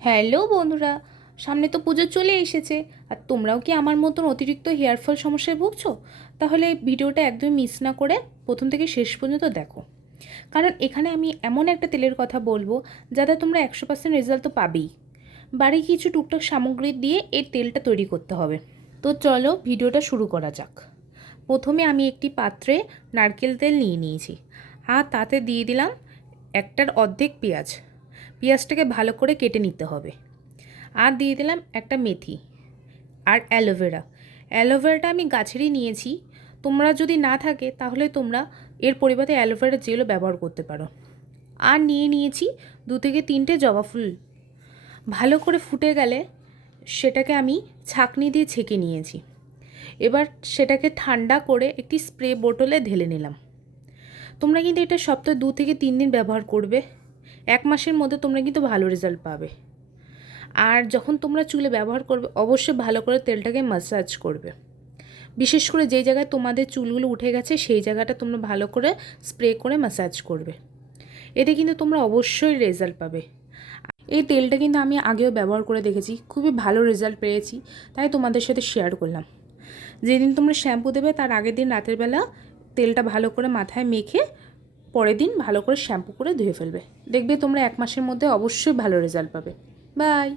Hello বন্ধুরা, সামনে তো পুজো চলে এসেছে। আর তোমরাও কি আমার মতন অতিরিক্ত হেয়ার ফল সমস্যায় ভুগছো? তাহলে ভিডিওটা একদম মিস না করে প্রথম থেকে শেষ পর্যন্ত দেখো, কারণ এখানে আমি এমন একটা তেলের কথা বলবো যাতে তোমরা 100% রেজাল্ট তো পাবেই। বাড়ি কিছু টুকটাক সামগ্রী দিয়ে এই তেলটা তৈরি করতে হবে। তো চলো ভিডিওটা শুরু করা যাক। প্রথমে আমি একটি পাত্রে নারকেল তেল নিয়ে নিয়েছি, আর তাতে দিয়ে দিলাম একটার অর্ধেক পেঁয়াজ। পেঁয়াজটাকে ভালো করে কেটে নিতে হবে। আর দিয়ে দিলাম একটা মেথি আর অ্যালোভেরা। অ্যালোভেরাটা আমি গাছেরই নিয়েছি, তোমরা যদি না থাকে তাহলে তোমরা এর পরিবর্তে অ্যালোভেরা জেলও ব্যবহার করতে পারো। আর নিয়েছি 2 থেকে 3টে জবা ফুল। ভালো করে ফুটে গেলে সেটাকে আমি ছাঁকনি দিয়ে ছেঁকে নিয়েছি। এবার সেটাকে ঠান্ডা করে একটি স্প্রে বোতলে ঢেলে নিলাম। তোমরা কিন্তু এটা সপ্তাহে 2 থেকে 3 দিন ব্যবহার করবে। 1 মাসের মধ্যে তোমরা কিন্তু ভালো রেজাল্ট পাবে। আর যখন তোমরা চুলে ব্যবহার করবে অবশ্যই ভালো করে তেলটাকে ম্যাসাজ করবে। বিশেষ করে যেই জায়গায় তোমাদের চুলগুলো উঠে গেছে সেই জায়গাটা তোমরা ভালো করে স্প্রে করে ম্যাসাজ করবে। এতে কিন্তু তোমরা অবশ্যই রেজাল্ট পাবে। এই তেলটা কিন্তু আমি আগেও ব্যবহার করে দেখেছি, খুবই ভালো রেজাল্ট পেয়েছি, তাই তোমাদের সাথে শেয়ার করলাম। যেদিন তোমরা শ্যাম্পু দেবে তার আগের দিন রাতের বেলা তেলটা ভালো করে মাথায় মেখে পরের দিন ভালো করে শ্যাম্পু করে ধুয়ে ফেলবে। দেখবে তোমরা 1 মাসের মধ্যে অবশ্যই ভালো রেজাল্ট পাবে। বাই।